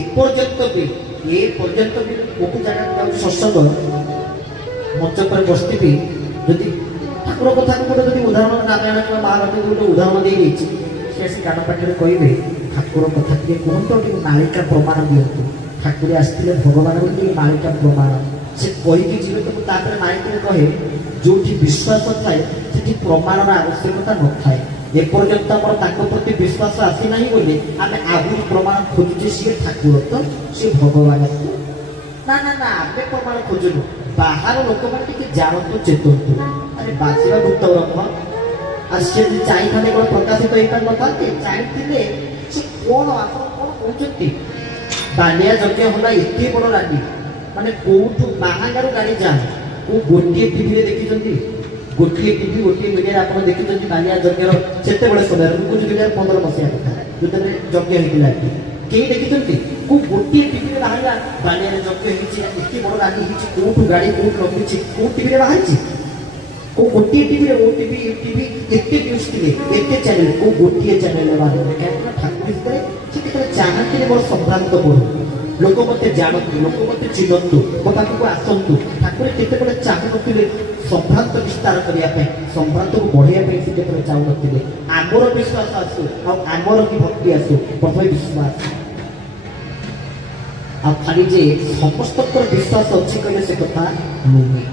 ଏପର୍ଯ୍ୟନ୍ତ ବି କୋଟି ଜାଗା ଯାଉଛି ସତ୍ସଙ୍ଗ ମଞ୍ଚ ଉପରେ ବସିଥିବି, ଯଦି ଠାକୁର କଥାକୁ ଗୋଟେ ଯଦି ଉଦାହରଣ ରାମାୟଣ କିମ୍ବା ମହାଭାରତ ଗୋଟେ ଉଦାହରଣ ଦେଇଯାଇଛି, ସେ ଆସି କାନ ପାଖରେ କହିବେ ଠାକୁର କଥା ଟିକେ କୁହନ୍ତୁ, ଟିକେ ମାଳିକା ପ୍ରମାଣ ଦିଅନ୍ତୁ। ଠାକୁର ଆସିଥିଲେ ଭଗବାନ ବୋଲି ଟିକେ ମାଳିକା ପ୍ରମାଣ ସେ କହିକି ଯିବେ। ତ ତାପରେ ମାଳିକାରେ କହେ ଯୋଉଠି ବିଶ୍ୱାସ ଥାଏ ସେଠି ପ୍ରମାଣର ଆବଶ୍ୟକତା ନଥାଏ। ଏପର୍ଯ୍ୟନ୍ତ ଆମର ତାଙ୍କ ପ୍ରତି ବିଶ୍ୱାସ ଆସିନାହିଁ ବୋଲି ଆମେ ଆହୁରି ପ୍ରମାଣ ଖୋଜୁଛେ। ସିଏ ଠାକୁର ତ, ସିଏ ଭଗବାନ ତ। ନା ନା ନା, ଆମେ ପ୍ରମାଣ ଖୋଜୁନୁ। ବାହାର ଲୋକମାନେ ଟିକେ ଜାଣନ୍ତୁ, ଚେତନ୍ତୁ। ଆରେ ବାସିବା ଭୂତ ବ୍ରହ୍ମ ଆଉ ସିଏ ଯଦି ଚାହିଁଥାନ୍ତେ କ'ଣ ପ୍ରକାଶିତ ହେଇପାରିନଥାନ୍ତେ? ଚାହିଁଥିଲେ ସେ କ'ଣ, ଆପଣ କ'ଣ କହୁଛନ୍ତି? ବାଲିଆ ଯଜ୍ଞ ହେଲା ଏତେ ବଡ଼ ରାଲି, ମାନେ କୋଉଠୁ ମାହାଙ୍ଗାରୁ ଗାଡ଼ି ଯାଆ, କୋଉ ଗୋଟିଏ ଟିଭିରେ ଦେଖିଛନ୍ତି? ଗୋଟିଏ ଟିଭି ଗୋଟିଏ ମିଡ଼ିଆରେ ଆପଣ ଦେଖିଛନ୍ତି ବାଲିଆ ଯଜ୍ଞର ସେତେବେଳେ ସମୟରେ 2015 ମସିହା କଥା, ଯେତେବେଳେ ଯଜ୍ଞ ହେଇଥିଲା ଏଠି କେହି ଦେଖିଛନ୍ତି? କୋଉ ଗୋଟିଏ ଟିଭିରେ ବାହାରିଲା ବାଲିଆରେ ଯଜ୍ଞ ହେଇଛି, ଏତେ ବଡ଼ ରାଲି ହେଇଛି, କୋଉଠୁ ଗାଡ଼ି କୋଉଠୁ ରଖିଛି, କୋଉ ଟିଭିରେ ବାହାରିଛି? କୋଉ ଗୋଟିଏ ଟିଭିରେ, ଓ ଟିଭି, ୟୁ ଟିଭି, ଏତେ ନ୍ୟୁଜ୍ ଥିଲେ, ଏତେ ଚ୍ୟାନେଲ, କୋଉ ଗୋଟିଏ ଚ୍ୟାନେଲରେ ବାହାରିଲା? କାହିଁକିନା ଠାକୁର ଭିତରେ ସେ କେତେବେଳେ ଚାହାନ୍ତିନି ମୋର ସମ୍ଭ୍ରାନ୍ତ ବଢ଼ୁ, ଲୋକ ମତେ ଜାଣନ୍ତୁ, ଲୋକ ମତେ ଚିହ୍ନନ୍ତୁ, ମୋ ପାଖକୁ ଆସନ୍ତୁ। ଠାକୁର କେତେବେଳେ ଚାହୁଁନଥିଲେ ସମ୍ଭ୍ରାନ୍ତ ବିସ୍ତାର କରିବା ପାଇଁ, ସମ୍ଭ୍ରାନ୍ତକୁ ବଢ଼େଇବା ପାଇଁ। ସେ କେତେବେଳେ ଚାହୁଁନଥିଲେ ଆମର ବିଶ୍ୱାସ ଆସୁ, ଆଉ ଆମର କି ଭକ୍ତି ଆସୁ, ପ୍ରଥମେ ବିଶ୍ୱାସ। ଆଉ ଖାଲି ଯେ ସମସ୍ତଙ୍କର ବିଶ୍ୱାସ ଅଛି କହିଲେ ସେ କଥା ନୁହେଁ।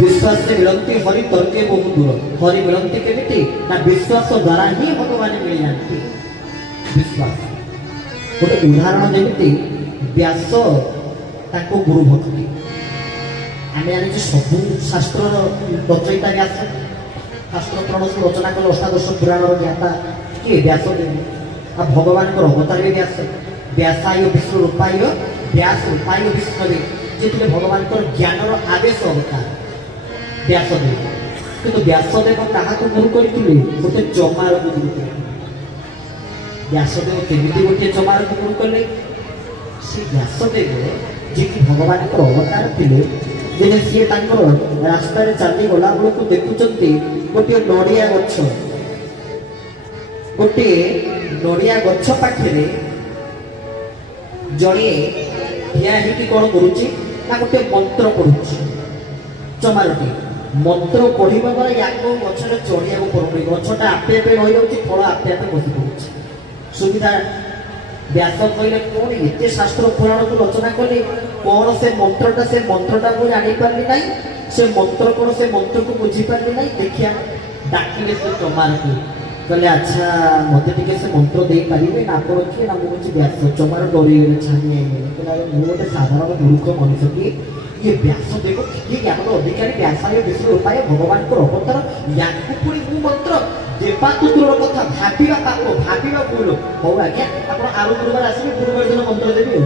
ବିଶ୍ୱାସରେ ମିଳନ୍ତି ହରି ତର୍କେ ବହୁ ଦୂର। ହରି ମିଳନ୍ତି କେମିତି? ନା ବିଶ୍ୱାସ ଦ୍ୱାରା ହିଁ ଭଗବାନ ମିଳିଯାନ୍ତି। ବିଶ୍ୱାସ ଗୋଟେ ଉଦାହରଣ, ଯେମିତି ବ୍ୟାସ ତାଙ୍କ ଗୁରୁ ଭକ୍ତି। ଆମେ ଜାଣିଛୁ ସବୁ ଶାସ୍ତ୍ରର ରଚୟିତା ବ୍ୟାସ। ଶାସ୍ତ୍ର ପୁରାଣ ରଚନା କଲେ ଅଷ୍ଟାଦଶ ପୁରାଣର ଜ୍ଞାତା କିଏ? ବ୍ୟାସଦେବ। ଆଉ ଭଗବାନଙ୍କର ଅବତାର ବି ବ୍ୟାସ। ବ୍ୟାସାୟ ବିଷ୍ଣୁ ରୂପାୟ, ବ୍ୟାସ ରୂପାୟ ବିଷ୍ଣୁରେ, ଯେ ଥିଲେ ଭଗବାନଙ୍କର ଜ୍ଞାନର ଆବେଶ ଅବତାର ବ୍ୟାସଦେବ। କିନ୍ତୁ ବ୍ୟାସଦେବ କାହାକୁ ଗୁରୁ କରିଥିଲେ? ଗୋଟେ ଚମାରକୁ ଗୁରୁ କରିଥିଲେ। ବ୍ୟାସଦେବ କେମିତି ଗୋଟିଏ ଚମାରକୁ ଗୁରୁ କଲେ? ସେ ବ୍ୟାସଦେବ ଯିଏକି ଭଗବାନଙ୍କର ଅବତାର ଥିଲେ, ଦିନେ ସିଏ ତାଙ୍କର ରାସ୍ତାରେ ଚାଲି ଗଲା ବେଳକୁ ଦେଖୁଛନ୍ତି ଗୋଟିଏ ନଡ଼ିଆ ଗଛ। ଗୋଟିଏ ନଡ଼ିଆ ଗଛ ପାଖରେ ଜଣେ ଠିଆ ହେଇକି କ'ଣ କରୁଛି ନା ଗୋଟେ ମନ୍ତ୍ର ପଢୁଛି। ଚମାରଟି ମନ୍ତ୍ର ପଢିବା ଦ୍ୱାରା ୟାକୁ ଗଛରେ ଚଢ଼ିବାକୁ ପଡୁନି, ଗଛଟା ଆପେ ଆପେ ରହିଯାଉଛି, ଫଳ ଆପେ ଆପେ ବସି ପଡୁଛି। ସୁବିଧା। ବ୍ୟାସ କହିଲେ କ'ଣ ଏତେ ଶାସ୍ତ୍ର ପୁରାଣକୁ ରଚନା କଲି, କ'ଣ ସେ ମନ୍ତ୍ରଟାକୁ ଜାଣିପାରିଲି ନାହିଁ, ସେ ମନ୍ତ୍ର କ'ଣ, ସେ ମନ୍ତ୍ରକୁ ବୁଝିପାରିଲି ନାହିଁ। ଦେଖିଆ ଡାକିଲେ ସେ ଚମାରକୁ, କହିଲେ ଆଚ୍ଛା ମତେ ଟିକେ ସେ ମନ୍ତ୍ର ଦେଇପାରିବେ ନା? ଆପଣ କିଏ? ନା ମୁଁ ହେଉଛି ବ୍ୟାସ। ଚମାର ଡରିଗଲେ, ଛାନି ହେଇଗଲେ, କହିଲେ ମୁଁ ଗୋଟେ ସାଧାରଣ ମୂର୍ଖ ମଣିଷଟିଏ, ଇଏ ବ୍ୟାସଦେବ କିଏ ଜ୍ଞାନର ଅଧିକାରୀ, ବ୍ୟାସାୟ ବିଷ୍ଣୁ ରୂପାୟ, ଭଗବାନଙ୍କର ଅବତାର, ୟାଙ୍କୁ ପୁଣି ମୁଁ ମନ୍ତ୍ର ଦେବାତୁର କଥା ଭାବିବା ପାପ, ଭାବିବା ଭୁଲ। ହଉ ଆଜ୍ଞା, ଆପଣ ଆଉ ଗୁରୁବାର ଆସିବେ, ଗୁରୁବାର ଦିନ ମନ୍ତ୍ର ଦେବି। ଆଉ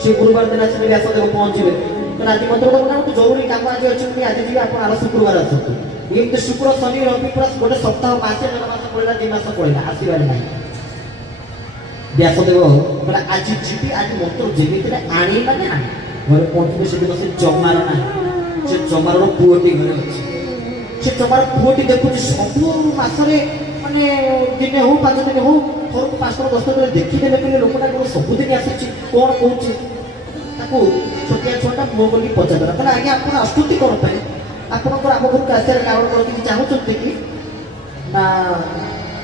ସେ ଗୁରୁବାର ଦିନ ଆସିବେ, ବ୍ୟାସଦେବ ପହଞ୍ଚିବେ। ତେଣୁ ଆଜି ମନ୍ତ୍ର ଦେବ ନା, ଗୋଟେ ଜରୁରୀ କାମ ଆଜି ଅଛି, ଆଜି ଯିବେ, ଆପଣ ଆର ଶୁକ୍ରବାର ଆସନ୍ତୁ। ଏମିତି ଶୁକ୍ର ଶନି ରବି ପୁରା ଗୋଟେ ସପ୍ତାହ, ମାସେ, 9 ମାସ ପଳେଇଲା, 2 ମାସ ପଳେଇଲା, ଆସିବାର ନାହିଁ। ବ୍ୟାସଦେବ କହିଲା ଆଜି ଯିବି, ଆଜି ମନ୍ତ୍ର ଯେମିତି ଆଣି ମାନେ ଆଣି। ଘରେ ପହଞ୍ଚିବେ, ସେଦିନ ସେ ଚମାର ନାହିଁ, ସେ ଚମାରର ପୁଅଟି ଘରେ ଅଛି। ସେ ଚମାର ପୁଅଟି ଦେଖୁଛି ସବୁ ମାସରେ, ମାନେ ଦିନେ ହଉ 5 ଦିନ ହଉ, ଥରକୁ 5 ଥର 10 ଥର ଦେଖିଦେଲେ କହିଲେ ଲୋକଟା କ'ଣ ସବୁଦିନ ଆସୁଛି, କ'ଣ କହୁଛି? ତାକୁ ଛୋଟିଆ ଛୁଆଟା ମୁହଁ ବୋଲି ପଚାରିଲା, କହିଲା ଆଜ୍ଞା ଆପଣ ଆସୁଛନ୍ତି କ'ଣ ପାଇଁ? ଆପଣଙ୍କର ଆମ ଘରକୁ ଆସିବାର କାରଣ କ'ଣ କିଛି ଚାହୁଁଛନ୍ତି କି? ନା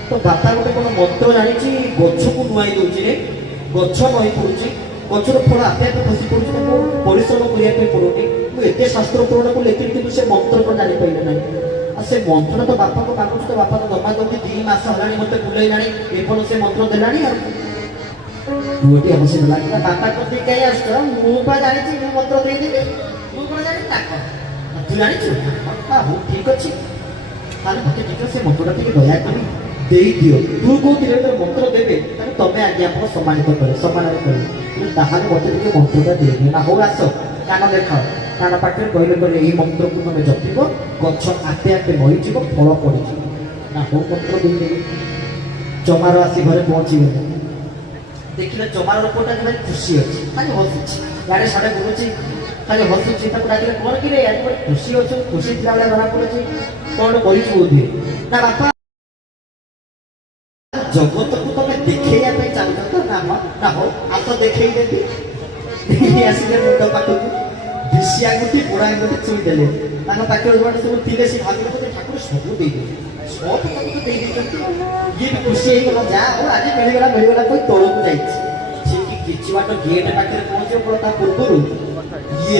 ତ ବାପା ଗୋଟେ କ'ଣ ମନ୍ତ୍ର ଜାଣିଛି, ଗଛକୁ ନୁଆଇ ଦେଉଛି ରେ, ଗଛ ନଈ ପଡ଼ୁଛି, ଗଛର ଫଳ ଆପେ ଆପେ ଖସି ପଡ଼ୁଛି, ତାକୁ ପରିଶ୍ରମ କରିବା ପାଇଁ ପଡ଼ୁନି। ମୁଁ ଏତେ ଶାସ୍ତ୍ର ପୁରାଣକୁ ଲେଖିଲି, କିନ୍ତୁ ସେ ମନ୍ତ୍ର କ'ଣ ଜାଣିପାରିଲେ ନାହିଁ। ଆଉ ସେ ମନ୍ତ୍ରଟା ତ ବାପାକୁ ମାଗୁଛି, ତ ବାପା ତ ଜମା ଦଉଛି, 2 ମାସ ହେଲାଣି ମୋତେ ବୁଲେଇଲାଣି, ଏପଟ ସେ ମନ୍ତ୍ର ଦେଲାଣି। ଆଉ ପୁଅଟି ହସି ଦେଲା, ବାପା ପ୍ରତି କାହିଁ ଆସୁଛ? ମୁଁ ବା ଜାଣିଛି, ମୁଁ ମନ୍ତ୍ର ଦେଇଦେବି, ମୁଁ କ'ଣ ଜାଣିଛି? ତାକ ତୁ ଜାଣିଛୁ? ହଉ ଠିକ ଅଛି, ତାହେଲେ ମୋତେ ଟିକେ ସେ ମନ୍ତ୍ରଟା ଟିକେ ଦୟାକରି ଦେଇଦିଅ। ତୁ କହୁଥିଲେ ମନ୍ତ୍ର ଦେବେ, ତାହେଲେ ତମେ ଆଜ୍ଞା ଆପଣ ସମ୍ମାନିତ କରେ, ସମ୍ମାନରେ କରେ, ତାହେଲେ ମୋତେ ଟିକେ ମନ୍ତ୍ରଟା ଦେଇଦିଅ। ନା ହଉ ଆସ, କାନ ଦେଖାଅ। କାନ ପାଖରେ କହିଲେ କହିଲେ ଏଇ ମନ୍ତ୍ରକୁ ତମେ ଜପିବ, ଗଛ ଆପେ ଆପେ ମରିଯିବ, ଫଳ ପଡ଼ିଯିବ। ନା ହଉ ମନ୍ତ୍ର ଦେଇଦେବି। ଚମାର ଆସି ଘରେ ପହଞ୍ଚିଗଲେ, ଦେଖିଲେ ଚମାରର ପୁଅଟା ଭାରି ଖୁସି ଅଛି, ଖାଲି ହସୁଛି, ଇଆଡ଼େ ସାଡ଼େ ବୁଲୁଛି, ଖାଲି ହସୁଛି। ତାକୁ ଡାକିଲେ କ'ଣ କିରେ ଆଜି ଗୋଟେ ଖୁସି ଅଛୁ, ଖୁସି ଥିଲାବେଳେ ଜଣା ପଡ଼ୁଛି, କ'ଣ କରିଛୁ ବୋଧେ? ନା ବାପା ଜଗତକୁ ତମେ ଦେଖେଇବା ପାଇଁ ଚାହୁଁଛ ତ? ନା ନା ହଉ ଆସ ଦେଖେଇଦେବି। ଆସିଲେ ମୁଣ୍ଡ ପାଖକୁ ବିଶି ଆଙ୍ଗୁଠି ବୁଢା ଆଙ୍ଗୁଠି ଛୁଇଁଦେଲେ। ତାଙ୍କ ପାଖରେ ଯୋଉମାନେ ସବୁ ଥିଲେ ସେ ଭାବିଲେ ବୋଧେ ଠାକୁର ସବୁ ଦେଇଦେଲେ, ସବୁ ତାଙ୍କୁ ତ ଦେଇଦେଇଛନ୍ତି। ଇଏ ବି ଖୁସି ହେଇଗଲା, ଯାହା ହଉ ଆଜି ମିଳିଗଲା କହି ତଳକୁ ଯାଇଛି। ସେଠି କିଛି ବାଟ ଗେଟ୍ ପାଖରେ ପହଞ୍ଚିବ ତା ପୂର୍ବରୁ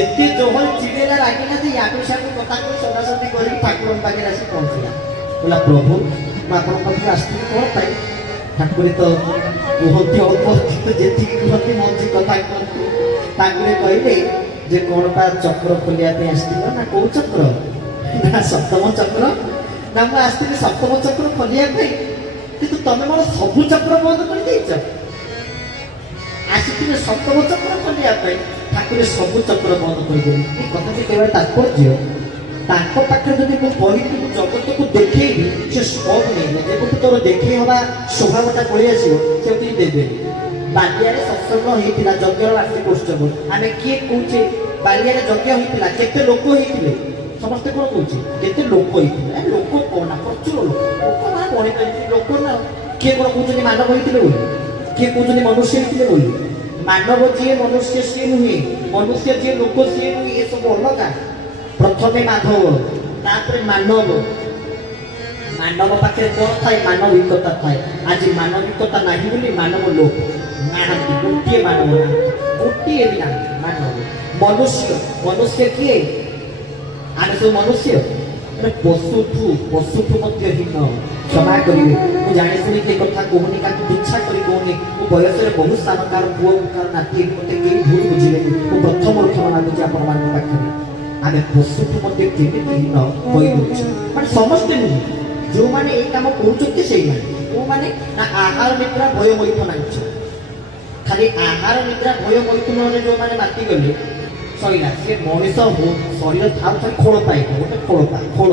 ଏତେ ଜୋହର ଚିଡେଇଲା ଲାଗିଲା ଯେ ୟାକୁ ସାକୁ କଥା କହି ସଦାସତି କରିକି ଠାକୁରଙ୍କ ପାଖରେ ଆସି ପହଞ୍ଚିଲା। କହିଲା ପ୍ରଭୁ ମୁଁ ଆପଣଙ୍କ ପାଖକୁ ଆସିଥିଲି କଣ ପାଇଁ? ଠାକୁରେ ତ କୁହନ୍ତି ଅଳ୍ପ କିନ୍ତୁ ଯେତିକି କୁହନ୍ତି ମଞ୍ଜି କଥା କୁହନ୍ତି। ଠାକୁରେ କହିଲେ ଯେ କଣ ତା ଚକ୍ର ଖୋଲିବା ପାଇଁ ଆସିଥିଲ? ନା କୋଉ ଚକ୍ର? ନା ସପ୍ତମ ଚକ୍ର। ନା ମୁଁ ଆସିଥିଲି ସପ୍ତମ ଚକ୍ର ଖୋଲିବା ପାଇଁ, କିନ୍ତୁ ତମେ ମୋର ସବୁ ଚକ୍ର ବନ୍ଦ କରିଦେଇଛ। ଆସିଥିଲେ ସପ୍ତମ ଚକ୍ର ଖୋଲିବା ପାଇଁ, ଠାକୁରେ ସବୁ ଚକ୍ର ବନ୍ଦ କରିଦେଲି। ଏ କଥାଟି କହିବାର ତାତ୍ପର୍ଯ୍ୟ ତାଙ୍କ ପାଖରେ ଯଦି ମୁଁ କହିବି ମୁଁ ଜଗତକୁ ଦେଖେଇବି, ସେ ସବୁ ନେଇଯିବ। ଯେବେଠୁ ତୋର ଦେଖେଇ ହବା ସ୍ୱଭାବଟା ପଳେଇ ଆସିବ ସେ କିଛି ଦେବେନି। ବାଲିଆରେ ସତ୍ସଙ୍ଗ ହେଇଥିଲା, ଯଜ୍ଞର ବାର୍ଷିକ ଉତ୍ସବ। ଆମେ କିଏ କହୁଛେ ବାଲିଆରେ ଯଜ୍ଞ ହେଇଥିଲା, କେତେ ଲୋକ ହେଇଥିଲେ? ସମସ୍ତେ କଣ କହୁଛେ କେତେ ଲୋକ ହେଇଥିଲେ? ଲୋକ କଣ ନା ପ୍ରଚୁର ଲୋକ, ଲୋକ ନା ଗଣିପାରିବେ ଲୋକ ନା। କିଏ କଣ କହୁଛନ୍ତି ମାନବ ହେଇଥିଲେ ବୋଲି, କିଏ କହୁଛନ୍ତି ମନୁଷ୍ୟ ହେଇଥିଲେ ବୋଲି। ମାନବ ଯିଏ ମନୁଷ୍ୟ ସିଏ ନୁହେଁ, ମନୁଷ୍ୟ ଯିଏ ଲୋକ ସିଏ ନୁହେଁ, ଏସବୁ ଅଲଗା। ପ୍ରଥମେ ମାଧବ, ତାପରେ ମାନବ। ମାନବ ପାଖରେ କଣ ଥାଏ? ମାନବିକତା ଥାଏ। ଆଜି ମାନବିକତା ନାହିଁ ବୋଲି ମାନବ ଲୋକ ନାହାନ୍ତି, ଗୋଟିଏ ମାନବ ନାହାନ୍ତି, ଗୋଟିଏ ବି ନାହାନ୍ତି ମାନବ। ମନୁଷ୍ୟ, ମନୁଷ୍ୟ କିଏ? ଆମେ ସବୁ ମନୁଷ୍ୟ, ପଶୁଠୁ ମଧ୍ୟ ହୀନ। କ୍ଷମା କରିବେ, ମୁଁ ଜାଣି ଶୁଣିକି ଏ କଥା କହୁନି, କାହାକୁ ଇଚ୍ଛା କରି କହୁନି। ମୁଁ ବୟସରେ ବହୁତ ସାନ, କାହାର ପୁଅ କାହାର ନାତି, ମତେ କେହି ଭୁଲ ବୁଝିବେନି। ମୁଁ ପ୍ରଥମରୁ କ୍ଷମା ମାଗୁଛି ଆପଣମାନଙ୍କ ପାଖରେ। ଆମେ ପଶୁଠୁ ମଧ୍ୟ କେମିତି ହୀନ ହୋଇଯାଉଛୁ। ମାନେ ସମସ୍ତେ ନୁହେଁ, ଯୋଉମାନେ ଏଇ କାମ କରୁଛନ୍ତି ସେଇମାନେ। କୋଉମାନେ? ନା ଆହାର ନିଦ୍ରା ଭୟ ମୈଥୁନ ନାଞ୍ଚ। ଖାଲି ଆହାର ନିଦ୍ରା ଭୟ ମୈଥୁନରେ ଯୋଉମାନେ ମାତିଗଲେ ସଇଲା। ସେ ମଣିଷ ଶରୀର ଥାଉ ଥାଉ ଖୋଳ ପାଇବ, ଗୋଟେ ଖୋଳ,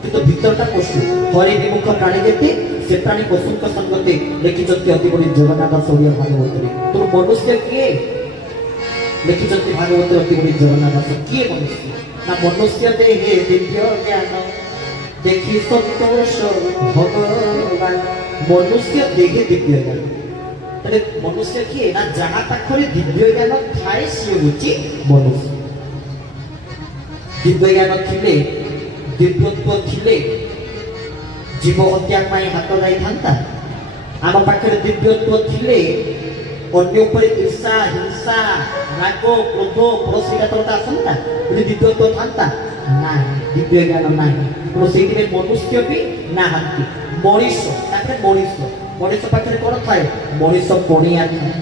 କିନ୍ତୁ ଭିତରଟା ପଶୁ। ହରି ବିମୁଖ ପ୍ରାଣୀ ଯେତେ ସେ ପ୍ରାଣୀ ପଶୁଙ୍କ ସଙ୍ଗତେ ଲେଖିଛନ୍ତି ଅତି ବଡ଼ି ଜଗନ୍ନାଥ ଓଡ଼ିଆ ଭାଗବତରେ। তোর ମନୁଷ୍ୟ କିଏ? ଲେଖିଛନ୍ତି ଭାଗବତରେ ଅତି ବଡ଼ି ଜଗନ୍ନାଥ। କିଏ ମନୁଷ୍ୟ? ନା ମନୁଷ୍ୟ ଦେହେ ଦିବ୍ୟ ଜ୍ଞାନ ଦେଖି ସନ୍ତୋଷ ଭଗବାନ। ମନୁଷ୍ୟ ଦେହେ ଦିବ୍ୟ ଜ୍ଞାନ। তাহলে মনুষ্য কি? না যাহা পাখরে দিব্য জ্ঞান থাকে সে হচ্ছে মনুষ্য। দিব্য জ্ঞান থিলে, দিব্যত্ব থিলে জীব হত্যা পাই হাত যাই থান্তা। আম পাখরে দিব্যত্ব থিলে অন্য উপরে ঈর্ষা, হিংসা, রাগ, ক্রোধ, পরশিকাতরতা আসন্তা। যদি দিব্যত্ব থান্তা না, দিব্য জ্ঞান নাই। তো সেইভাবে মনুষ্য বি নাহান্তি। মଣିষ, তারপরে মଣିষ পাখে কଣ ଥାଏ? ମଣିଷ ପଣିଆ ଥାଏ।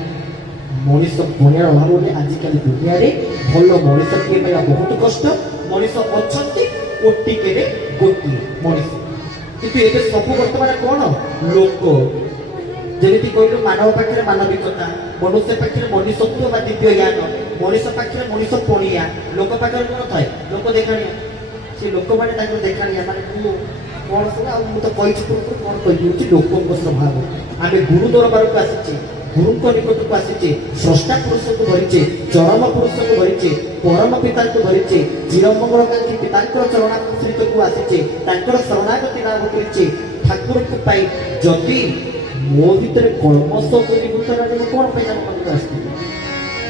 ମଣିଷ ପଣିଆର ଅଭାବ ବୋଲି ଆଜିକାଲି ଦୁନିଆରେ ଭଲ ମଣିଷ କିଏ ପାଇବା ବହୁତ କଷ୍ଟ। ମଣିଷ ଅଛନ୍ତି କୋଟିକେରେ ଗୋଟିଏ ମଣିଷ, କିନ୍ତୁ ଏବେ ସବୁ ବର୍ତ୍ତମାନ କଣ? ଲୋକ। ଯେମିତି କହିଲୁ ମାନବ ପାଖରେ ମାନବିକତା, ମନୁଷ୍ୟ ପାଖରେ ମଣିଷତ୍ୱ ବା ଦିବ୍ୟ ଜ୍ଞାନ, ମଣିଷ ପାଖରେ ମଣିଷ ପଣିଆ, ଲୋକ ପାଖରେ କଣ ଥାଏ? ଲୋକ ଦେଖାଣିଆ। ସେ ଲୋକମାନେ ତାଙ୍କର ଦେଖାଣିଆ, ମାନେ ମୁଁ କଣ ଶୁଣା ଆଉ ମୁଁ ତ କହିଛି ପୂର୍ବରୁ କଣ କହିଦେଉଛି ଲୋକଙ୍କ ସ୍ୱଭାବ। ଆମେ ଗୁରୁ ଦରବାରକୁ ଆସିଛେ, ଗୁରୁଙ୍କ ନିକଟକୁ ଆସିଛେ, ସ୍ରଷ୍ଟା ପୁରୁଷକୁ ଧରିଛେ, ଚରମ ପୁରୁଷକୁ ଧରିଛେ, ପରମ ପିତାଙ୍କୁ ଧରିଛେ, ଚିରମଙ୍ଗଳକାନ୍ତି ପିତାଙ୍କର ଚରଣାଶ୍ରିତକୁ ଆସିଛେ, ତାଙ୍କର ଶରଣାଗତି ଲାଭ କରିଛେ ଠାକୁରଙ୍କୁ ପାଇ। ଯଦି ମୋ ଭିତରେ କଳମସ ଦୂରୀଭୂତ ମୁଁ କଣ ପାଇଁ ତାଙ୍କ ପାଖକୁ ଆସିଥିଲି?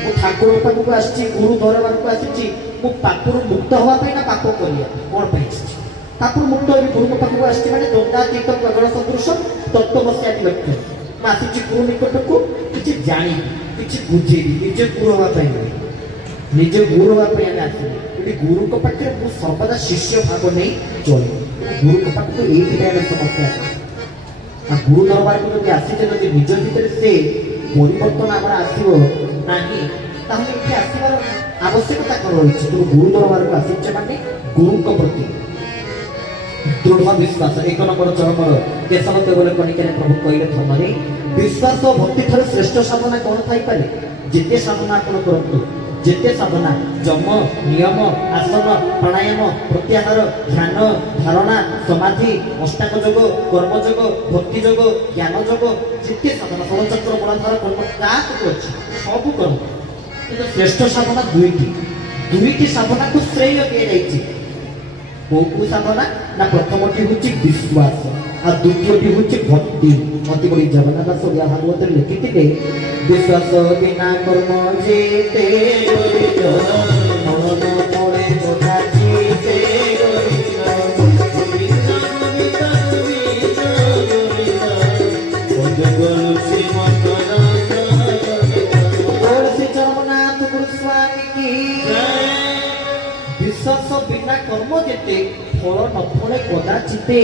ମୁଁ ଠାକୁରଙ୍କ ପାଖକୁ ଆସିଛି, ଗୁରୁ ଦରବାରକୁ ଆସିଛି ମୁଁ ପାପରୁ ମୁକ୍ତ ହବା ପାଇଁ ନା ପାପ କରିବା? କଣ ପାଇଁ ଆସିଛି? ପାପରୁ ମୁକ୍ତ ହେବି। ଗୁରୁଙ୍କ ପାଖକୁ ଆସିଛି ମାନେ ଦ୍ୱନ୍ଦାତୀତ ପ୍ରଗଳ ସଦୃଶ ତତ୍ତ୍ୱବସ୍ୟାଦି ଲକ୍ଷ୍ୟ। ମୁଁ ଆସିଛି ଗୁରୁ ନିକଟକୁ କିଛି ଜାଣିବି, କିଛି ବୁଝେଇବି, ନିଜେ ଗୁରୁ ହବା ପାଇଁ ନୁହେଁ, ନିଜେ ଗୁରୁ ହବା ପାଇଁ ଆମେ ଆସିବି। ଏଠି ଗୁରୁଙ୍କ ପାଖରେ ମୁଁ ସର୍ବଦା ଶିଷ୍ୟ ଭାବ ନେଇ ଚଳିବି। ଗୁରୁଙ୍କ ପାଖକୁ ଏଇଥିପାଇଁ ଆମେ ସମସ୍ତେ ଆସିଛୁ। ଆଉ ଗୁରୁ ଦରବାରକୁ ଯଦି ଆସିଛେ, ଯଦି ନିଜ ଭିତରେ ସେ ପରିବର୍ତ୍ତନ ଆମର ଆସିବ ନାହିଁ, ତାହେଲେ ଏଠି ଆସିବାର ଆବଶ୍ୟକତା କ'ଣ ରହିଛି? ତେଣୁ ଗୁରୁ ଦରବାରକୁ ଆସିଛେ ମାନେ ଗୁରୁଙ୍କ ପ୍ରତି ଦୃଢ଼ ବିଶ୍ୱାସ। 1 ନମ୍ବର ଚରମର ଦେଶବନ୍ଧୁ ବୋଲେ କଣିକାରେ ପ୍ରଭୁ କହିଲେ ଧର୍ମରେ ବିଶ୍ୱାସ ଓ ଭକ୍ତି ଠାରୁ ଶ୍ରେଷ୍ଠ ସାଧନା କ'ଣ ଥାଇପାରେ? ଯେତେ ସାଧନା ଆପଣ କରନ୍ତୁ, ଯେତେ ସାଧନା, ଯମ, ନିୟମ, ଆସନ, ପ୍ରାଣାୟାମ, ପ୍ରତ୍ୟାହାର, ଧ୍ୟାନ, ଧାରଣା, ସମାଧି, ଅଷ୍ଟାଙ୍ଗ ଯୋଗ, କର୍ମଯୋଗ, ଭକ୍ତି ଯୋଗ, ଜ୍ଞାନ ଯୋଗ, ଯେତେ ସାଧନା, ଷୋଳଚକ୍ର, ମୂଳାଧାର, କର୍ମ ଯାହା ସବୁ ଅଛି ସବୁ କରନ୍ତୁ, କିନ୍ତୁ ଶ୍ରେଷ୍ଠ ସାଧନା ଦୁଇଟି ସାଧନାକୁ ଶ୍ରେୟ ଦିଆଯାଇଛି। କୋଉ କୋଉ ସାଧନା ନା ପ୍ରଥମଟି ହେଉଛି ବିଶ୍ୱାସ ଆଉ ଦ୍ୱିତୀୟଟି ହେଉଛି ଭକ୍ତି। ଅତି ବଡ଼ି ଜଗନ୍ନାଥ ଦାସ ଓଡ଼ିଆ ଭାଗବତରେ ଲେଖିଥିଲେ ବିଶ୍ୱାସ ବିନା କର୍ମ ଯେତେ କରିବ ମନ ପଡ଼େ କଥା ଯେତେ श्री जगन्नाथ गुरु स्वामी की विश्वास बिना कर्म जेते फल न फले कदाचिते।